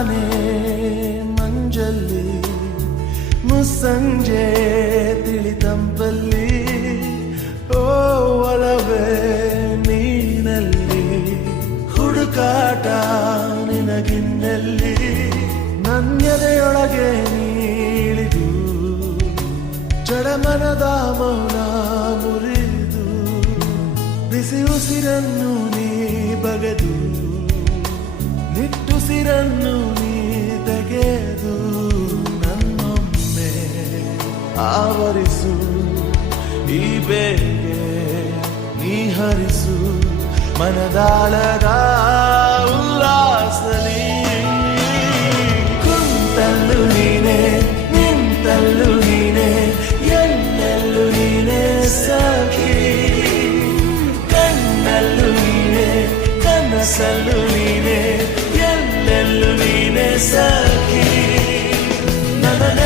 ತಾನೇ ಮಂಜಲ್ಲಿ ಮುಸ್ಸಂಜೆ ತಿಳಿತಂಪಲ್ಲಿ ಓ ಒಲವೇ ನೀನಲ್ಲಿ ಹುಡುಕಾಟ ನಿನಗಿನ್ನಲ್ಲಿ ನನ್ಯದೆಯೊಳಗೆ ನೀಳಿದು ಜಡಮನದ ಮೌನ ಮುರಿದು ಬಿಸಿ ಉಸಿರನ್ನು ನೀ ಬಗೆದು ನಿಟ್ಟುಸಿರನ್ನು ನೀ ತೆಗೆದು ನನ್ನೊಮ್ಮೆ ಆವರಿಸು ಈ ಬೇಗೆ ನೀ ಹರಿಸು ಮನದಾಳದ ಉಲ್ಲಾಸಲಿ ಕುಂತಲ್ಲು ನೀನೆ ನಿಂತಲ್ಲು ನೀನೆ ಎಲ್ಲೆಲ್ಲೂ ನೀನೆ ಸಖಿ ಕಣ್ಣಲ್ಲೂ ನೀನೆ ಕನಸಲ್ಲೂ ನೀನೆ ಎಲ್ಲೆಲ್ಲೂ ನೀನೆ ಸಖಿ ನನ್ನ